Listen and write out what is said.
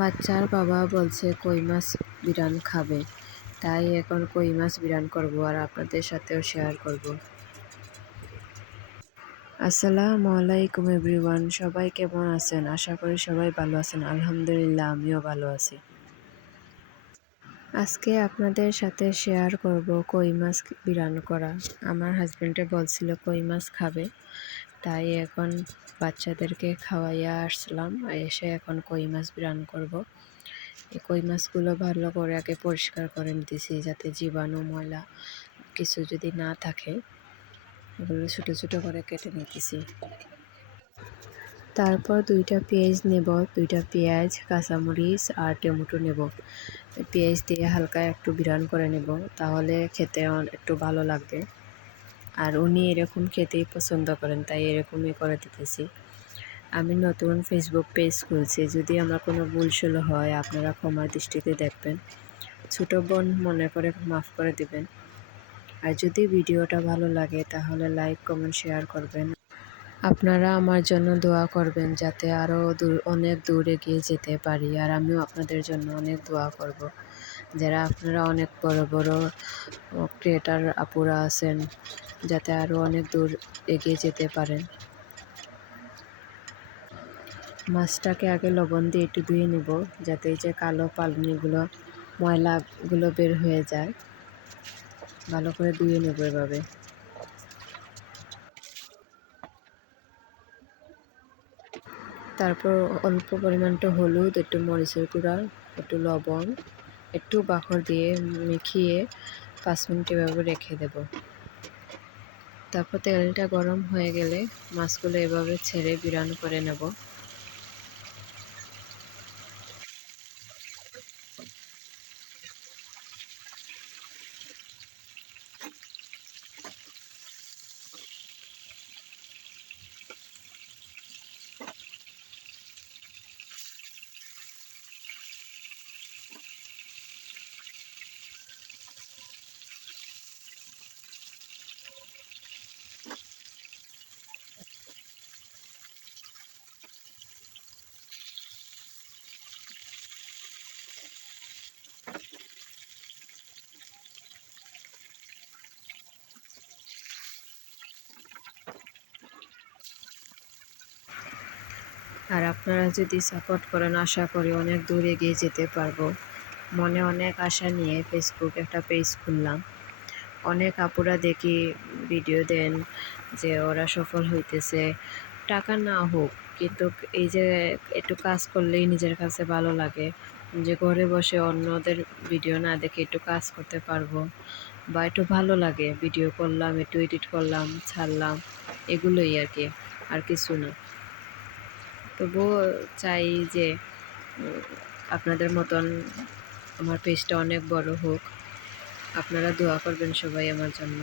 বাচ্চার বাবা বলছে কই মাছ বিরান খাবে, তাই এখন কই মাছ বিরান করব আর আপনাদের সাথেও শেয়ার করব। আসসালামু আলাইকুম এভরিওয়ান, সবাই কেমন আছেন? আশা করি সবাই ভালো আছেন। আলহামদুলিল্লাহ, আমিও ভালো আছি। আজকে আপনাদের সাথে শেয়ার করব কই মাছ বিরান করা। আমার হাজবেন্ডে বলছিল কই মাছ খাবে, তাই এখন বাচ্চাদেরকে খাওয়াইয়া আসলাম। এসে এখন কই মাছ বিরান করব। এই কই মাছগুলো ভালো করে আগে পরিষ্কার করে নিতেছি, যাতে জীবাণু ময়লা কিছু যদি না থাকে। এগুলো ছোটো ছোটো করে কেটে নিতেছি। তারপর 2টা পেঁয়াজ নেব, 2টা পেঁয়াজ, কাঁচামরিচ আর টমেটো নেব। পেঁয়াজ দিয়ে হালকা একটু বিরান করে নেব, তাহলে খেতে একটু ভালো লাগবে। আর উনি এরকম খেতেই পছন্দ করেন, তাই এরকমই করে দিতেছি। আমি নতুন ফেসবুক পেজ খুলছি, যদি আমার কোনো ভুলসুল হয় আপনারা ক্ষমার দৃষ্টিতে দেখবেন। ছোটো বোন মনে করে মাফ করে দিবেন। আর যদি ভিডিওটা ভালো লাগে তাহলে লাইক, কমেন্ট, শেয়ার করবেন। আপনারা আমার জন্য দোয়া করবেন, যাতে আরও অনেক দূর এগিয়ে যেতে পারি। আর আমিও আপনাদের জন্য অনেক দোয়া করব, যারা আপনারা অনেক বড় বড় ক্রিয়েটার আপুরা আছেন, যাতে আরও অনেক দূর এগিয়ে যেতে পারেন। মাছটাকে আগে লবণ দিয়ে একটু ধুয়ে নেব, যাতে এই যে কালো পালনিগুলো, ময়লাগুলো বের হয়ে যায়। ভালো করে ধুয়ে নেব এভাবে। তারপর অল্প পরিমাণটা হলুদ, একটু মরিচের গুঁড়া, একটু লবণ, একটু বাখর দিয়ে মিশিয়ে 5 মিনিট এভাবে রেখে দেব। তারপর তেলটা গরম হয়ে গেলে মাছগুলো এভাবে ছেড়ে বিরান করে নেব। আর আপনারা যদি সাপোর্ট করেন, আশা করি অনেক দূর এগিয়ে যেতে পারবো। মনে অনেক আশা নিয়ে ফেসবুক একটা পেজ খুললাম। অনেক আপুরা দেখি ভিডিও দেন যে ওরা সফল হইতেছে, টাকা না হোক, কিন্তু এই যে একটু কাজ করলেই নিজের কাছে ভালো লাগে, যে ঘরে বসে অন্যদের ভিডিও না দেখে একটু কাজ করতে পারবো, বা একটু ভালো লাগে, ভিডিও করলাম, একটু এডিট করলাম, ছাড়লাম, এগুলোই আর কি, আর কিছু না। তবুও চাই যে আপনাদের মতন আমার পেজটা অনেক বড় হোক। আপনারা দোয়া করবেন সবাই আমার জন্য।